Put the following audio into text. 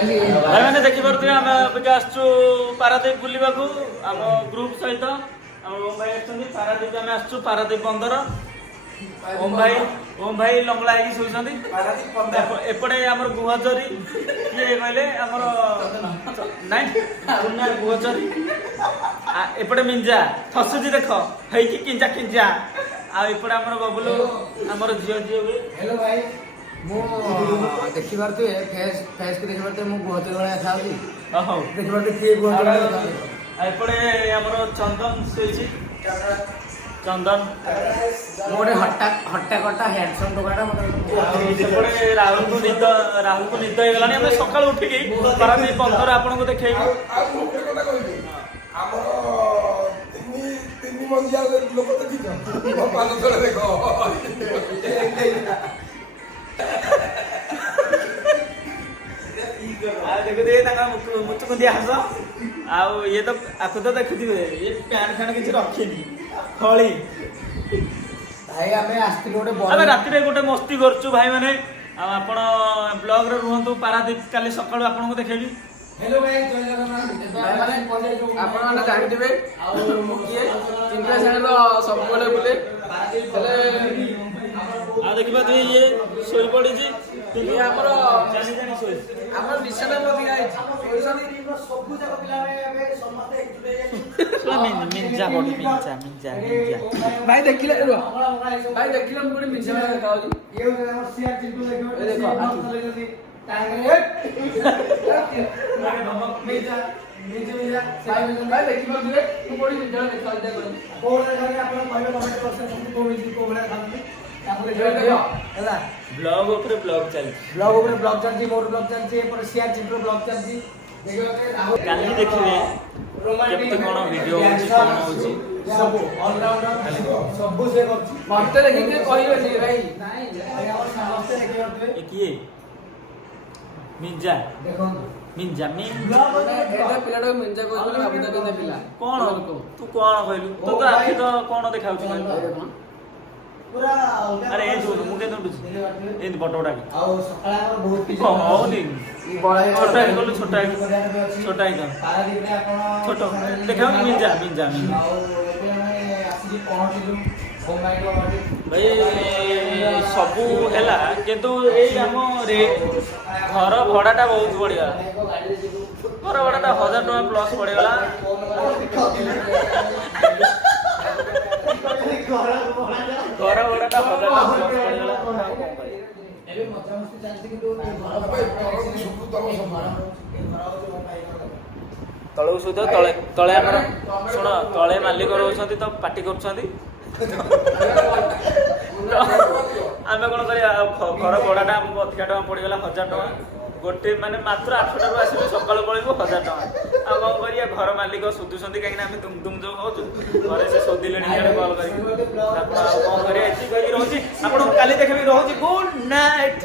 भाई मैंने देखी पारे आम आसचु पारादीप बुलवा आम ग्रुप सहित आम ओम भाई पारादीप आम आसचु पारादीप बंदर ओम भाई लंगड़ा है शोचती एपटे आम गुहचरी किए कहले आमर नाई गुहचरी एपटे मिंजा थसुची देख है किंजा किंजा आपटे आम बबुलू आमर झील झी हुए हेलो भाई मु देखि पारते फेस को देखि पारते मु बहुत गळा खाउली ओहो देखि पारते के बहुत गळा एपटे आमर चंदन सोइची चंदन मोटे हट्टा हट्टा कट्टा हैंडसम टोकाटा सेपटे राहुल को निद हो गलानी आम सकाल उठिकी पारादीप बंदर आपन को देखेबू मंजिया लोक देखिछ पान तले देखो देखो दे मुचुकुंदी हस आउ ये तो आपको तो देखुथिबे ये पैन खान किछि रखिनी खळी भाई आमे आस्ति गोटे आमे राति रे गोटे मस्ती करछु भाई माने आपण ब्लॉग रे रुहंतु पारादीप काली सकाळ आपन को देखेबी हेलो भाई जय जगन्नाथ भाई माने आपण माने जानि दिबे आ किए चिंता सागर सब बोले बोले हेले आ देखिबा तू ये सोई पड़ी जी ये हमर जानी जानी सोई हमर निशाना पति आइ सोईसनी सबु जग पिला में समते जुड़े मिंजा बॉडी मिंजा भाई देखिले भाई देखिले हम पूरी मिंजा में देखाओ जी ये हमर सीआर चिंटू देखो ए देखो टांग रे भाई देखि पारले तू पूरी मिंजा में देखाओ दे कोड करके आपण कहबे कमेंट करसे को मिली को बड़ा खाली तापर जो देखो हैला ब्लॉग ऊपर ब्लॉग चली ब्लॉग ऊपर ब्लॉग चलती मोर ब्लॉग चलती पर सीआर चिंटू ब्लॉग चलती देखो राहुल काली देखिबे केते कोन वीडियो होची कोन होची सब ऑलराउंडर सब से करछि मते देखि के कहिबे नी भाई नहीं हमर समस्त देखि करते ए किए मिंजा देखो मिंजा माने एटा पिलाडो मिंजा को बोली भाबुता केते पिला कोन तू कोन कहलु तो आखि तो कोन देखाउछ पूरा अरे ए जो मुके तो बुझ ए बटोडा की आओ सकाळ हमर बहुत किछ हो नी ई बड़ा छोटा है बोलो छोटा है छोटा है पारादीप रे आपण छोटो देखाउ मिंजा मिंजा आओ एबे हमें आसी पहुंचलु होममाइड वाटे भाई सबू हैला किंतु ए हम रे घर भड़ाटा बहुत बढ़िया घर भड़ाटा 1000 टका प्लस पड़ेगला घर भड़ाटा 1000 टका प्लस पड़ेगला एबे मजा मस्ती चलती किंतु तळु सुध तळे तळे हमर सुन तळे मालिक रहउछंती तो पार्टी करछंती आमे कोन करी घर भड़ाटा हमको अधिका टका पड़ीगला 1000 टका गोटे माने मात्र 8 टारू आसीबे सकाळ पळिबो 1000 टका आ कोन करिया घर मालिक सुदुसंती काहे ना हम तुम जो होछु घरे से सोदिलेनी जने कॉल करी कोन करिया एची कहि रहउची आपण काली देखबी रहउची गुड नाइट।